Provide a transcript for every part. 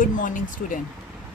Good morning, student.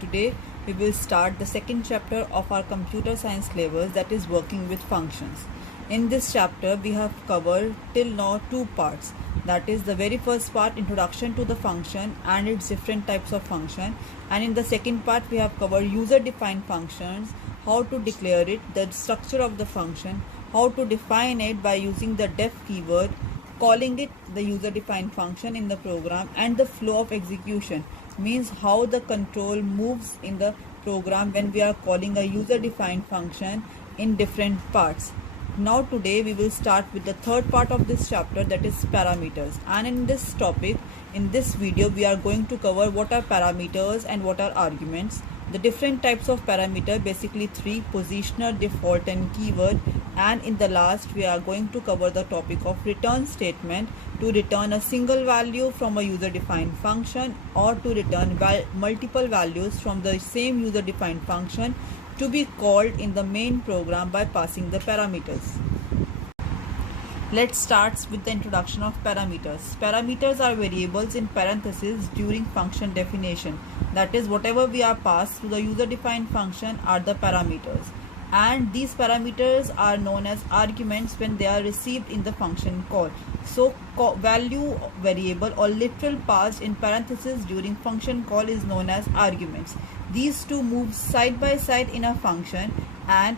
Today we will start the second chapter of our computer science syllabus, that is working with functions. In this chapter we have covered till now two parts, that is the very first part, introduction to the function and its different types of function, and in the second part we have covered user defined functions, how to declare it, the structure of the function, how to define it by using the def keyword, calling it the user defined function in the program, and the flow of execution, means how the control moves in the program when we are calling a user defined function in different parts. Now today we will start with the third part of this chapter, that is parameters, and in this topic, in this video, we are going to cover what are parameters and what are arguments, the different types of parameter, basically three: positioner, default and keyword, and in the last we are going to cover the topic of return statement, to return a single value from a user defined function or to return multiple values from the same user defined function to be called in the main program by passing the parameters. Let's start with the introduction of parameters. Parameters are variables in parentheses during function definition. That is, whatever we are passed to the user defined function are the parameters. And these parameters are known as arguments when they are received in the function call. So value variable or literal passed in parentheses during function call is known as arguments. These two move side by side in a function and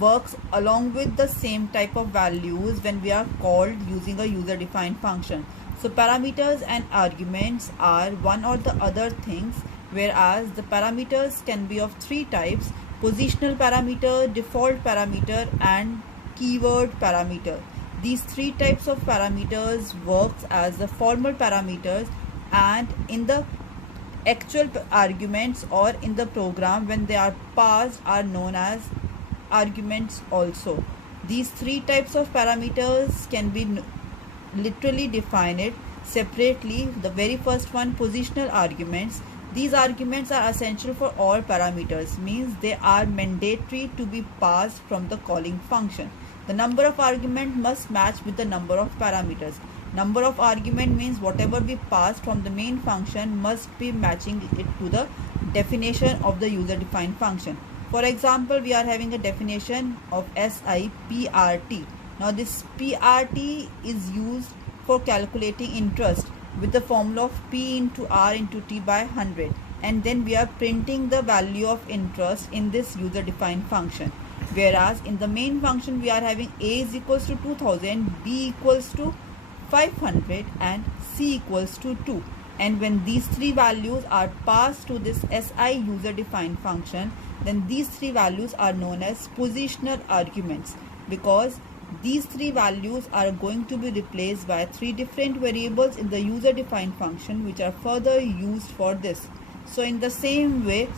works along with the same type of values when we are called using a user defined function. So parameters and arguments are one or the other things, whereas the parameters can be of three types: positional parameter, default parameter and keyword parameter. These three types of parameters works as the formal parameters, and in the actual arguments or in the program when they are passed are known as arguments also. These three types of parameters can be literally defined separately. The very first one, positional arguments. These arguments are essential for all parameters, means they are mandatory to be passed from the calling function. The number of arguments must match with the number of parameters. Number of argument means whatever we pass from the main function must be matching it to the definition of the user defined function. For example, we are having a definition of SIPRT. Now this PRT is used for calculating interest with the formula of P into R into T by 100, and then we are printing the value of interest in this user defined function. Whereas in the main function we are having A is equals to 2000, B equals to 500 and C equals to 2. And when these three values are passed to this SI user defined function, then these three values are known as positional arguments, because these three values are going to be replaced by three different variables in the user defined function which are further used for this. So in the same way,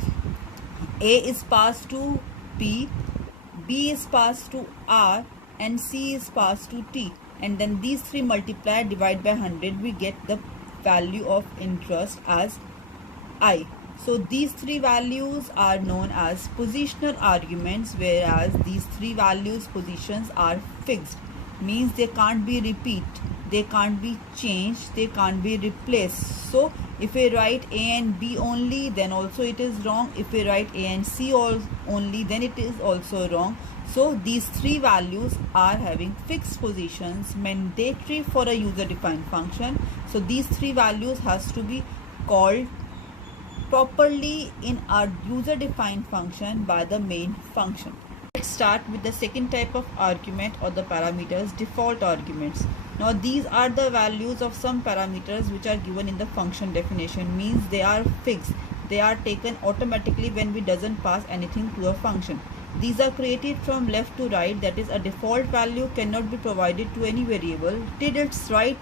A is passed to P, B is passed to R and C is passed to T, and then these three multiply, divide by 100, we get the value of interest as I. So these three values are known as positional arguments, whereas these three values positions are fixed, means they can't be repeat, they can't be changed, they can't be replaced. So if we write A and B only, then also it is wrong. If we write A and C only, then it is also wrong. So these three values are having fixed positions, mandatory for a user defined function. So these three values has to be called properly in our user defined function by the main function. Let's start with the second type of argument or the parameters, default arguments. Now these are the values of some parameters which are given in the function definition, means they are fixed, they are taken automatically when we doesn't pass anything to a function. These are created from left to right, that is, a default value cannot be provided to any variable till its right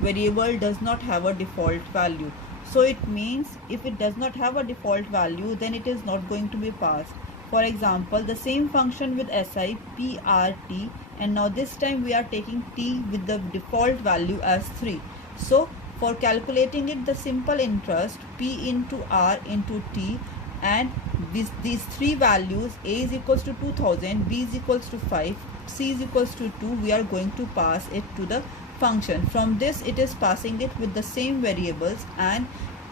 variable does not have a default value. So it means if it does not have a default value, then it is not going to be passed. For example, the same function with SI, PRT, and now this time we are taking T with the default value as 3. So for calculating it, the simple interest, P into R into T, and these three values, A is equals to 2000, B is equals to 5, C is equals to 2, we are going to pass it to the function. From this it is passing it with the same variables, and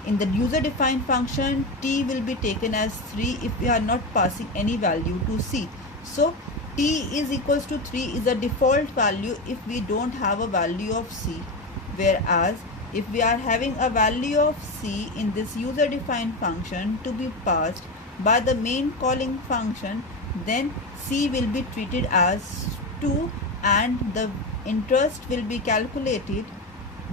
In the user defined function, t will be taken as 3 if we are not passing any value to c. So t is equals to 3 is a default value if we don't have a value of c, whereas if we are having a value of c in this user defined function to be passed by the main calling function, then c will be treated as 2 and the interest will be calculated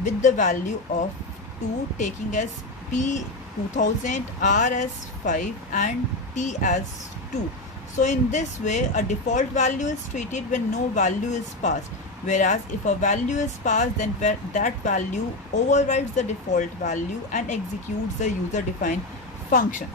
with the value of 2, taking as p 2000, r as 5 and t as 2. So in this way a default value is treated when no value is passed, whereas if a value is passed, then that value overrides the default value and executes the user defined function.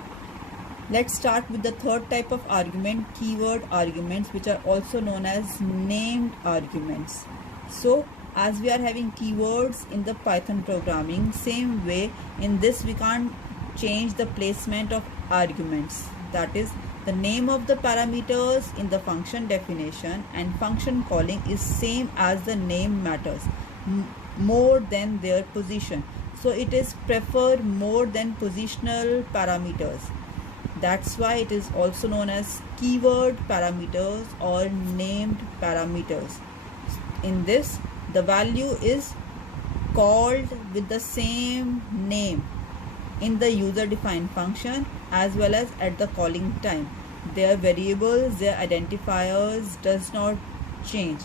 Let's start with the third type of argument, keyword arguments, which are also known as named arguments. So as we are having keywords in the Python programming, same way in this we can't change the placement of arguments. That is, the name of the parameters in the function definition and function calling is same as the name matters more than their position. So it is prefer more than positional parameters. That's why it is also known as keyword parameters or named parameters. In this, the value is called with the same name in the user defined function as well as at the calling time. Their variables, their identifiers does not change.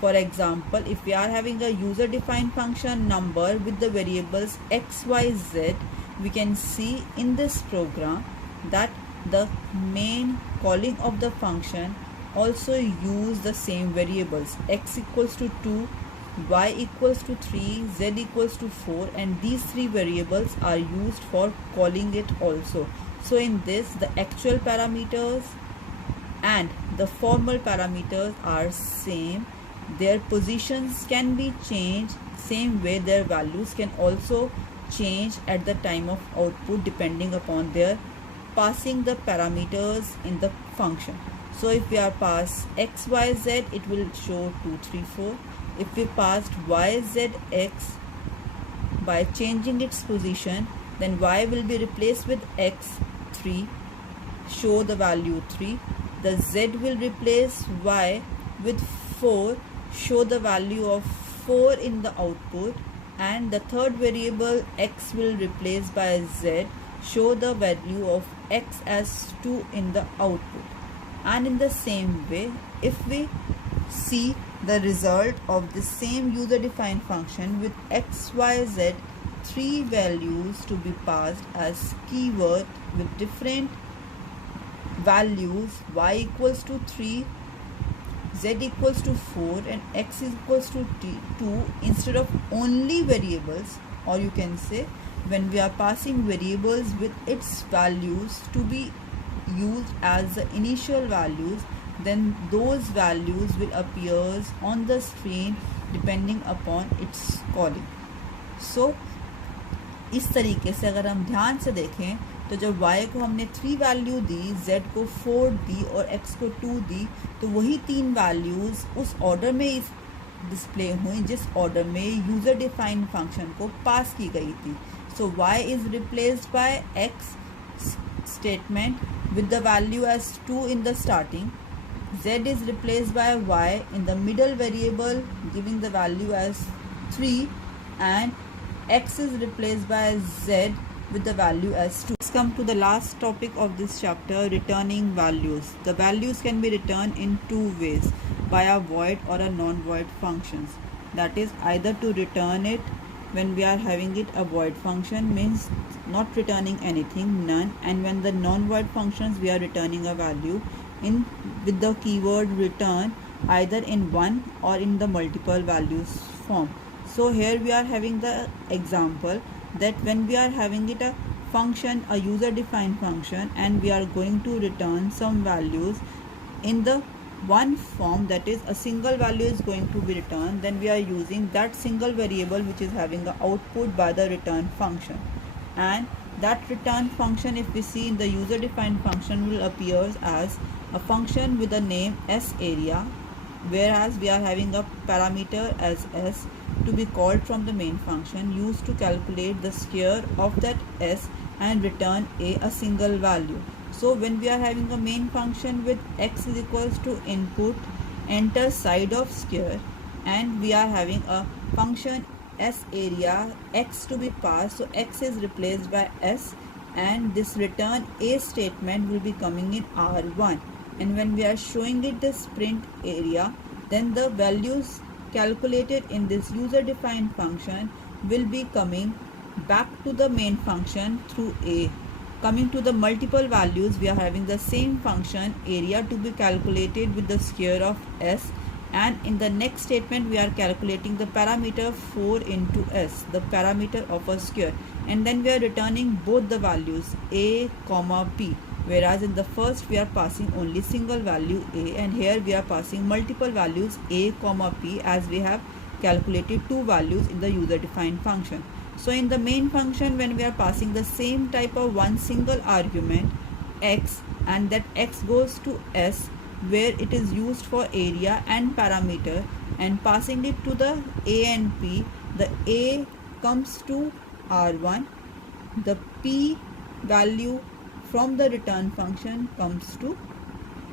For example, if we are having a user defined function number with the variables x, y, z, we can see in this program that the main calling of the function also use the same variables. X equals to 2, y equals to 3, z equals to 4, and these three variables are used for calling it also. So in this, the actual parameters and the formal parameters are same. Their positions can be changed, same way their values can also change at the time of output depending upon their passing the parameters in the function. So if we are passed x, y, z, it will show 2, 3, 4. If we passed y, z, x by changing its position, then y will be replaced with x, 3, show the value 3. The z will replace y with 4, show the value of 4 in the output, and the third variable x will replace by z, show the value of x as 2 in the output. And in the same way, if we see the result of the same user defined function with x, y, z, three values to be passed as keyword with different values, y equals to 3, z equals to 4 and x equals to 2 instead of only variables, or you can say when we are passing variables with its values to be used as the initial values, then those values will appear on the screen depending upon its calling. So इस तरीके से अगर हम ध्यान से देखें तो जब y को हमने 3 वैल्यू दी, z को 4 दी और x को 2 दी, तो वही 3 वैल्यूज़ उस ऑर्डर में इस डिस्प्ले हुई जिस ऑर्डर में यूज़र डिफाइंड फंक्शन को पास की गई थी. सो y is replaced by x statement with the value as 2 in the starting, z is replaced by y in the middle variable giving the value as 3, and x is replaced by z with the value as 2. Let's come to the last topic of this chapter, returning values. The values can be returned in two ways, by a void or a non-void functions. That is, either to return it when we are having it a void function means not returning anything, none, and when the non-void functions we are returning a value in with the keyword return either in one or in the multiple values form. So here we are having the example that when we are having it a function, a user defined function, and we are going to return some values in the one form, that is a single value is going to be returned, then we are using that single variable which is having the output by the return function. And that return function, if we see in the user defined function, will appear as a function with the name sArea, whereas we are having a parameter as s to be called from the main function used to calculate the square of that s and return a single value. So when we are having a main function with x is equals to input enter side of square, and we are having a function s area x to be passed, so x is replaced by s, and this return a statement will be coming in R1. And when we are showing it this print area, then the values calculated in this user defined function will be coming back to the main function through a. Coming to the multiple values, we are having the same function area to be calculated with the square of s, and in the next statement we are calculating the parameter 4 into s, the parameter of a square, and then we are returning both the values a comma p, whereas in the first we are passing only single value a, and here we are passing multiple values a comma p, as we have calculated two values in the user defined function. So in the main function, when we are passing the same type of one single argument x, and that x goes to s where it is used for area and parameter, and passing it to the a and p, the a comes to R1, the p value from the return function comes to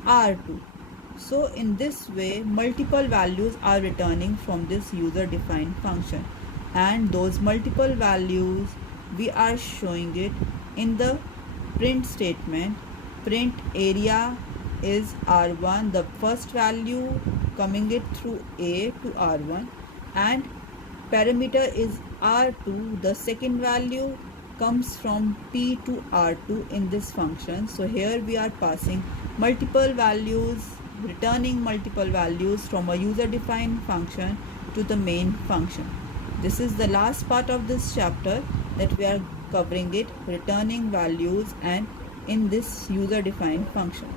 R2. So in this way, multiple values are returning from this user defined function, and those multiple values we are showing it in the print statement. Print area is R1, the first value coming it through a to R1, and parameter is R2, the second value comes from p to R2 in this function. So here we are passing multiple values, returning multiple values from a user defined function to the main function. This is the last part of this chapter that we are covering it, returning values and in this user defined function.